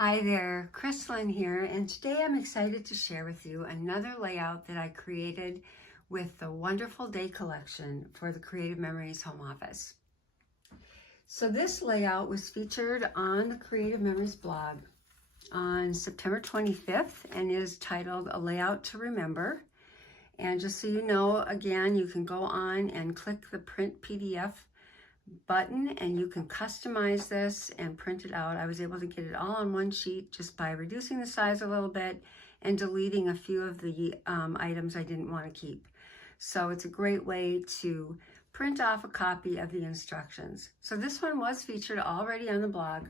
Hi there, Krislyn here, and today I'm excited to share with you another layout that I created with the Wonderful Day collection for the Creative Memories home office. So this layout was featured on the Creative Memories blog on September 25th and is titled A Layout to Remember. And just so you know, again, you can go on and click the print PDF button and you can customize this and print it out. I was able to get it all on one sheet just by reducing the size a little bit and deleting a few of the items I didn't want to keep. So it's a great way to print off a copy of the instructions. So this one was featured already on the blog,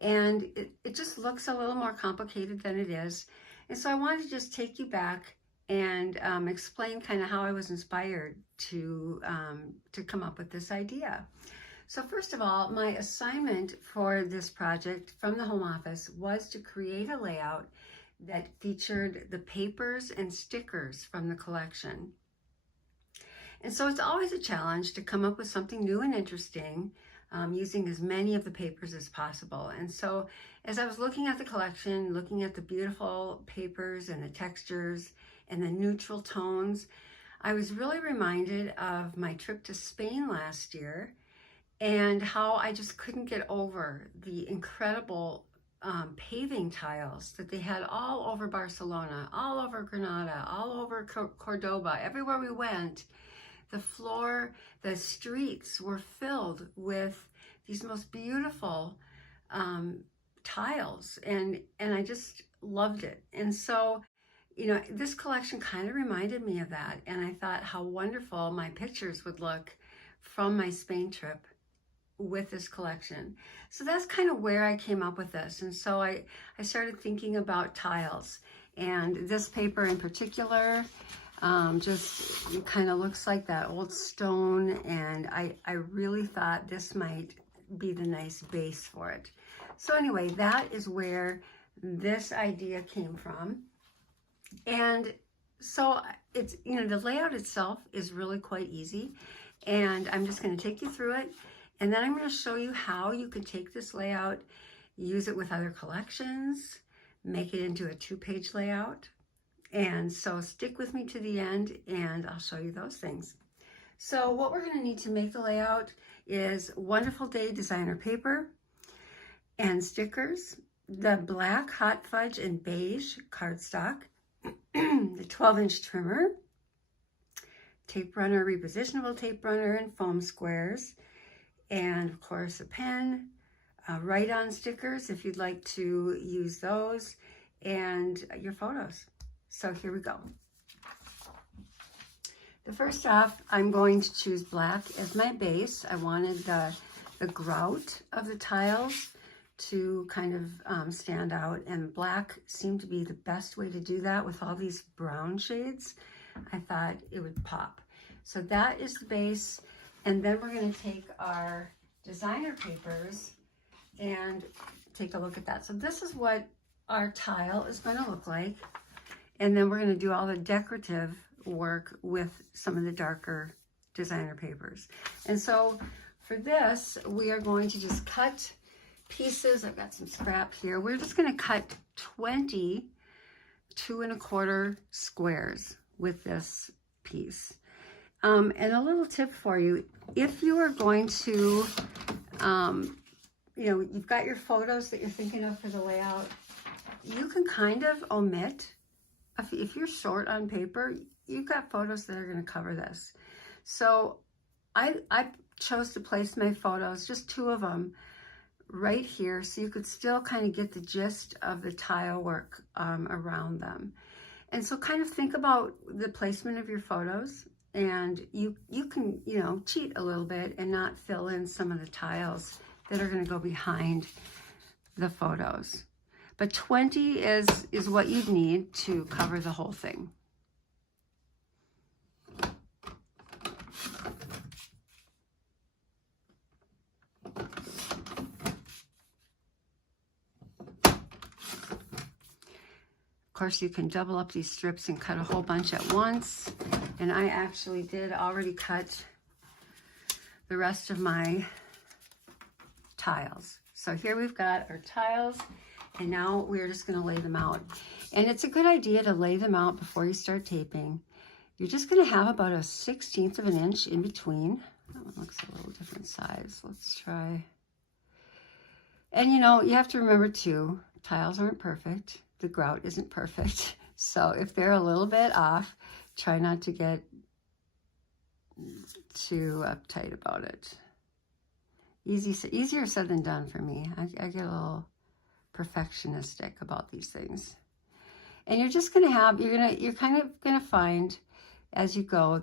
and it just looks a little more complicated than it is. And so I wanted to just take you back and explain kind of how I was inspired to come up with this idea. So first of all, my assignment for this project from the home office was to create a layout that featured the papers and stickers from the collection. And so it's always a challenge to come up with something new and interesting using as many of the papers as possible. And so as I was looking at the collection, looking at the beautiful papers and the textures and the neutral tones, I was really reminded of my trip to Spain last year and how I just couldn't get over the incredible paving tiles that they had all over Barcelona, all over Granada, all over Cordoba. Everywhere we went, the floor, the streets were filled with these most beautiful tiles, and I just loved it. And so, you know, this collection kind of reminded me of that, and I thought how wonderful my pictures would look from my Spain trip with this collection. So that's kind of where I came up with this. And so I started thinking about tiles, and this paper in particular just kind of looks like that old stone, and I really thought this might be the nice base for it. So anyway, that is where this idea came from. And so it's, you know, the layout itself is really quite easy, and I'm just going to take you through it, and then I'm going to show you how you can take this layout, use it with other collections, make it into a 2-page layout. And so stick with me to the end and I'll show you those things. So what we're going to need to make the layout is Wonderful Day designer paper and stickers, the black hot fudge and beige cardstock, the 12-inch trimmer, tape runner, repositionable tape runner, and foam squares, and of course a pen, write-on stickers if you'd like to use those, and your photos. So here we go. The first off, I'm going to choose black as my base. I wanted the grout of the tiles to kind of stand out, and black seemed to be the best way to do that with all these brown shades. I thought it would pop. So that is the base, and then we're going to take our designer papers and take a look at that. So this is what our tile is going to look like, and then we're going to do all the decorative work with some of the darker designer papers. And so for this, we are going to just cut pieces. I've got some scrap here. We're just going to cut 20 2¼ squares with this piece. And a little tip for you, if you are going to, you know, you've got your photos that you're thinking of for the layout, you can kind of omit. If you're short on paper, you've got photos that are going to cover this. So I chose to place my photos, just 2 of them, right here, so you could still kind of get the gist of the tile work around them. And so kind of think about the placement of your photos, and you can, you know, cheat a little bit and not fill in some of the tiles that are going to go behind the photos. But 20 is what you'd need to cover the whole thing. Of course, you can double up these strips and cut a whole bunch at once. And I actually did already cut the rest of my tiles. So here we've got our tiles, And now we're just going to lay them out. And it's a good idea to lay them out before you start taping. You're just going to have about a 1/16 of an inch in between. That one looks a little different size. Let's try. And you know, you have to remember too, tiles aren't perfect. The grout isn't perfect. So if they're a little bit off, try not to get too uptight about it. Easier said than done for me. I get a little perfectionistic about these things. And you're just going to have, you're kind of going to find as you go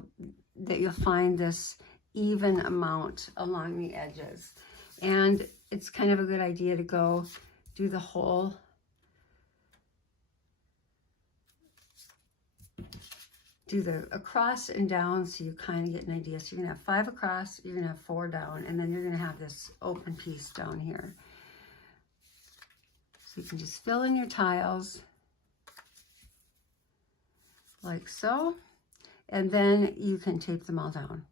that you'll find this even amount along the edges. And it's kind of a good idea to go do the whole across and down, so you kind of get an idea. So you're going to have 5 across, you're going to have 4 down, and then you're going to have this open piece down here. So you can just fill in your tiles like so, and then you can tape them all down.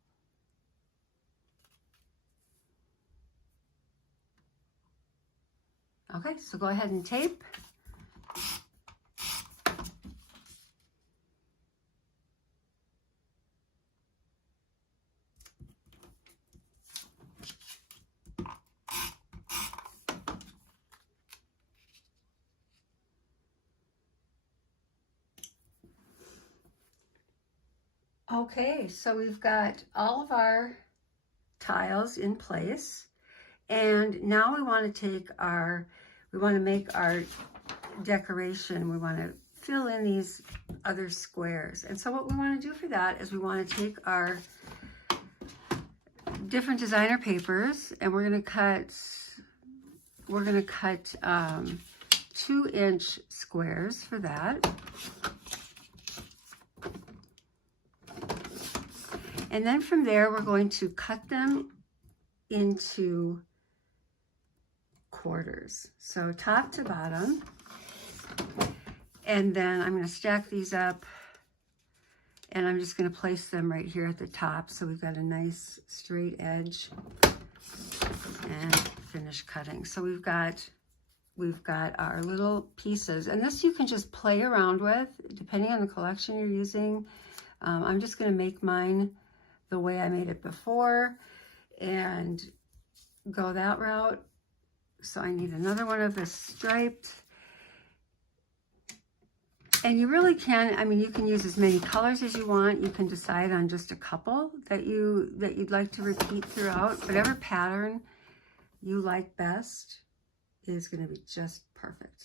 Okay, so go ahead and tape. Okay, so we've got all of our tiles in place, and now we want to make our decoration. We want to fill in these other squares. And so what we want to do for that is we want to take our different designer papers, and we're going to cut 2-inch squares for that. And then from there, we're going to cut them into quarters. So top to bottom. And then I'm going to stack these up, and I'm just going to place them right here at the top. So we've got a nice straight edge, and finish cutting. So we've got our little pieces, and this you can just play around with depending on the collection you're using. I'm just going to make mine the way I made it before and go that route. So I need another one of this striped. And you really can, I mean, you can use as many colors as you want. You can decide on just a couple that you'd like to repeat throughout. Whatever pattern you like best is going to be just perfect.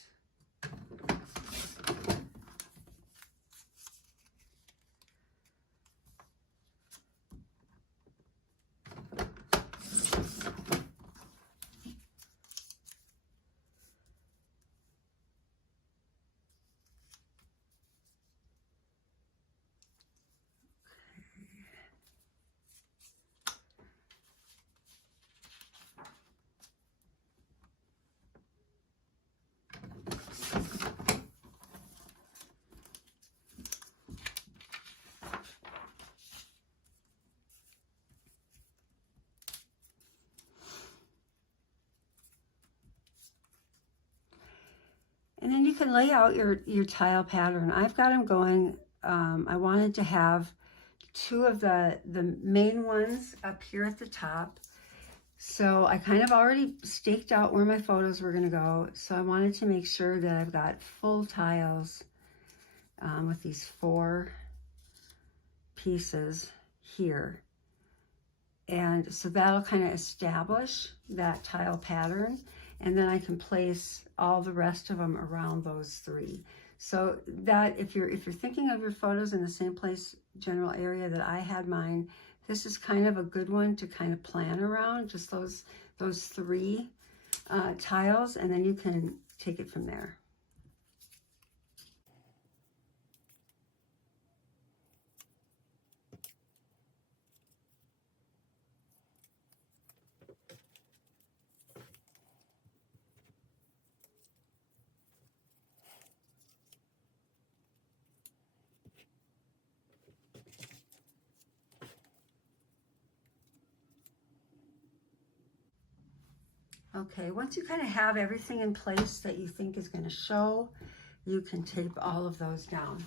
And then you can lay out your tile pattern. I've got them going. I wanted to have 2 of the main ones up here at the top. So I kind of already staked out where my photos were going to go. So I wanted to make sure that I've got full tiles with these 4 pieces here. And so that'll kind of establish that tile pattern. And then I can place all the rest of them around those 3. So that if you're thinking of your photos in the same place, general area that I had mine, this is kind of a good one to kind of plan around, just those 3 tiles, and then you can take it from there. Okay, once you kind of have everything in place that you think is going to show, you can tape all of those down.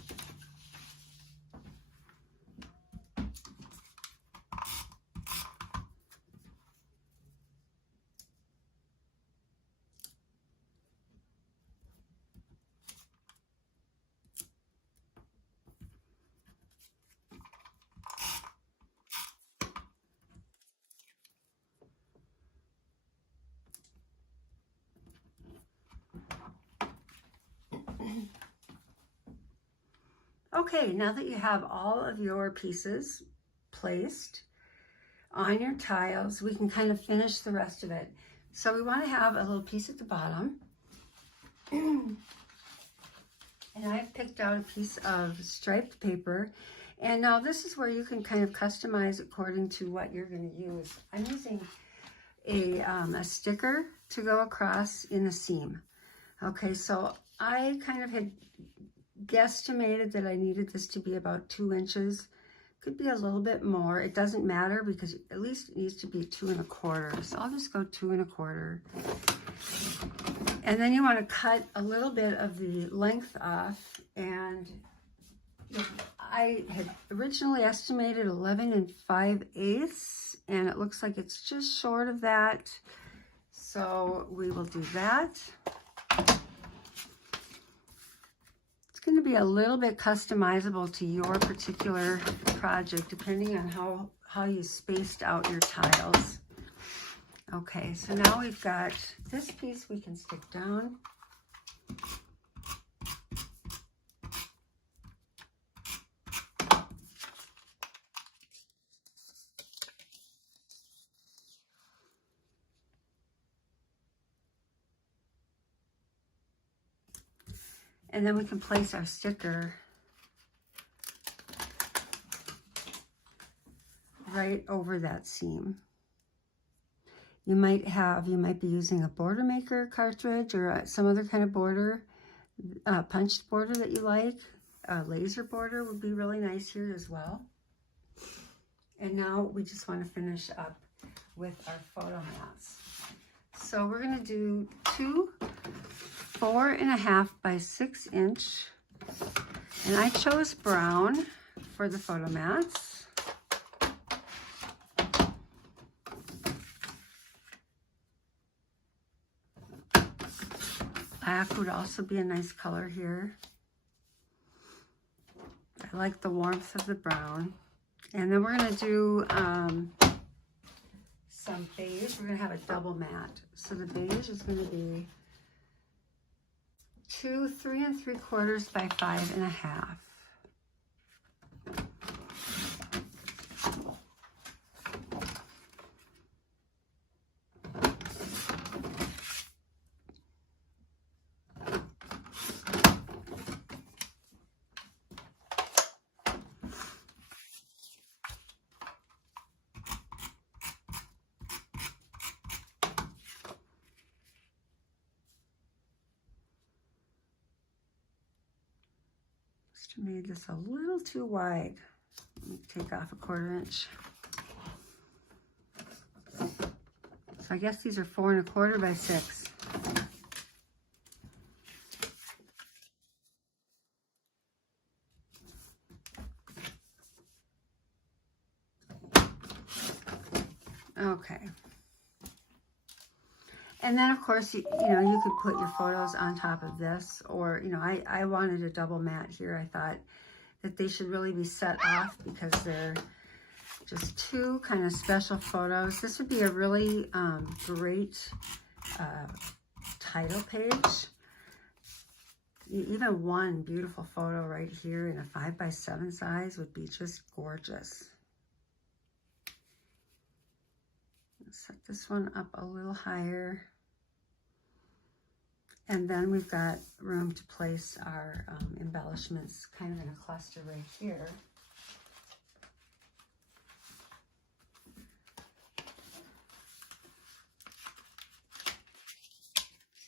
Okay, now that you have all of your pieces placed on your tiles, we can kind of finish the rest of it. So we want to have a little piece at the bottom. And I've picked out a piece of striped paper. And now this is where you can kind of customize according to what you're going to use. I'm using a sticker to go across in the seam. Okay, so I kind of had guesstimated that I needed this to be about 2 inches. Could be a little bit more. It doesn't matter because at least it needs to be 2 1/4. So I'll just go 2 1/4. And then you want to cut a little bit of the length off. And I had originally estimated 11 5/8, and it looks like it's just short of that. So we will do that. Going to be a little bit customizable to your particular project depending on how you spaced out your tiles. Okay, so now we've got this piece we can stick down. And then we can place our sticker right over that seam. You might be using a border maker cartridge or some other kind of border, punched border that you like. A laser border would be really nice here as well. And now we just want to finish up with our photo mats. So we're going to do 2 4.5 by 6 inch, and I chose brown for the photo mats. Black would also be a nice color here. I like the warmth of the brown. And then we're going to do some beige. We're going to have a double mat. So the beige is going to be 2 3 3/4 by 5.5. Made this a little too wide. Let me take off a 1/4 inch. So I guess these are 4 1/4 by 6. Okay. And then of course, you know, you could put your photos on top of this, or, you know, I wanted a double mat here. I thought that they should really be set off because they're just 2 kind of special photos. This would be a really great title page. Even one beautiful photo right here in a 5 by 7 size would be just gorgeous. Let's set this one up a little higher. And then we've got room to place our embellishments kind of in a cluster right here.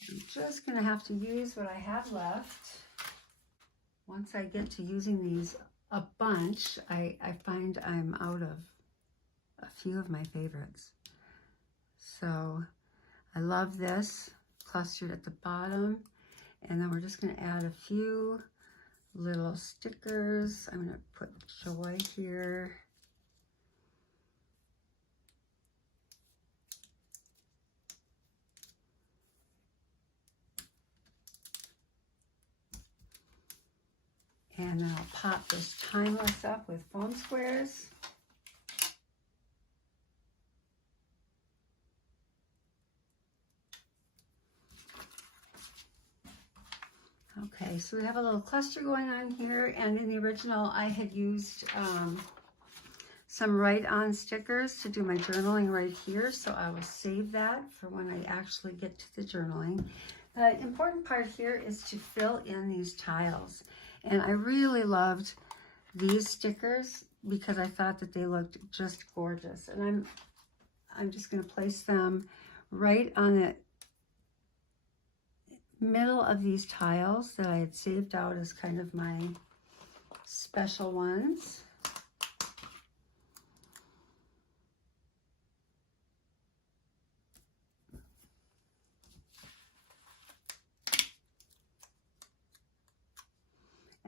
I'm just going to have to use what I have left. Once I get to using these a bunch, I find I'm out of a few of my favorites. So I love this clustered at the bottom. And then we're just going to add a few little stickers. I'm going to put joy here. And then I'll pop this timeless up with foam squares. Okay, so we have a little cluster going on here, and in the original I had used some write-on stickers to do my journaling right here, so I will save that for when I actually get to the journaling. The important part here is to fill in these tiles, and I really loved these stickers because I thought that they looked just gorgeous, and I'm just going to place them right on the middle of these tiles that I had saved out as kind of my special ones.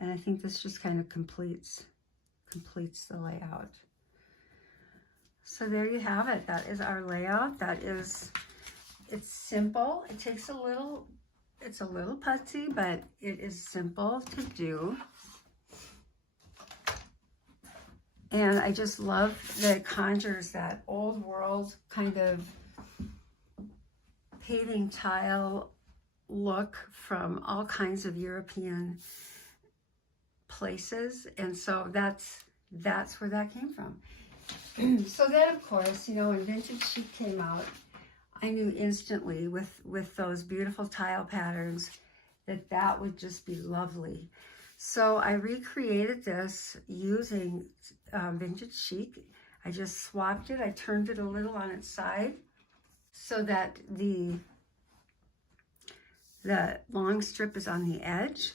And I think this just kind of completes the layout. So there you have it. That is our layout. It's simple. It takes it's a little putsy, but it is simple to do. And I just love that it conjures that old world kind of paving tile look from all kinds of European places. And so that's where that came from. So then, of course, you know, when Vintage Chic came out, I knew instantly with those beautiful tile patterns that would just be lovely. So I recreated this using Vintage Chic. I just swapped it. I turned it a little on its side so that the long strip is on the edge.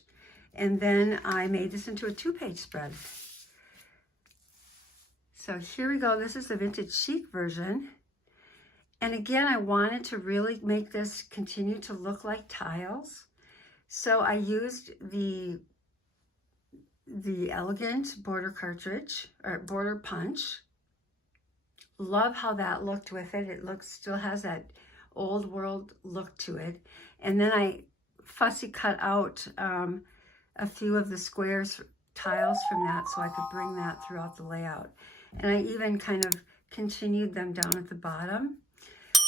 And then I made this into a 2-page spread. So here we go. This is the Vintage Chic version. And again, I wanted to really make this continue to look like tiles. So I used the Elegant border cartridge, or border punch. Love how that looked with it. It still has that old world look to it. And then I fussy cut out a few of the squares tiles from that so I could bring that throughout the layout. And I even kind of continued them down at the bottom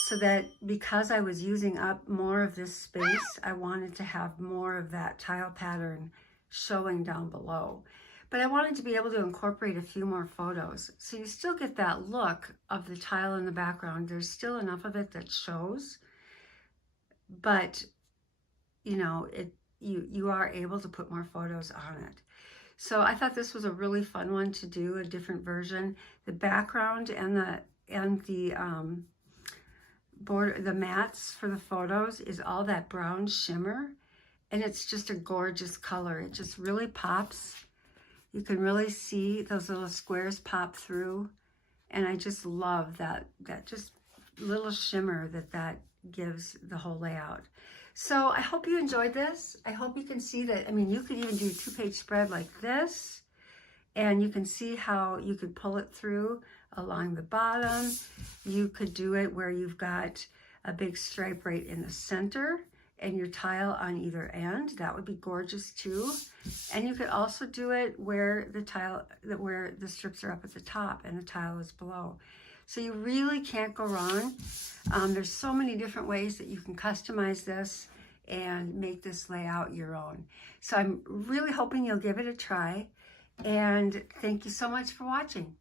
so that because I was using up more of this space, I wanted to have more of that tile pattern showing down below. But I wanted to be able to incorporate a few more photos. So you still get that look of the tile in the background. There's still enough of it that shows, but you know, you are able to put more photos on it. So I thought this was a really fun one to do, a different version. The background and the border, the mats for the photos is all that brown shimmer, and it's just a gorgeous color. It just really pops. You can really see those little squares pop through, and I just love that just little shimmer that gives the whole layout. So I hope you enjoyed this. I hope you can see that, I mean, you could even do a 2-page spread like this, and you can see how you could pull it through along the bottom. You could do it where you've got a big stripe right in the center and your tile on either end. That would be gorgeous too. And you could also do it where where the strips are up at the top and the tile is below. So you really can't go wrong. There's so many different ways that you can customize this and make this layout your own. So I'm really hoping you'll give it a try. And thank you so much for watching.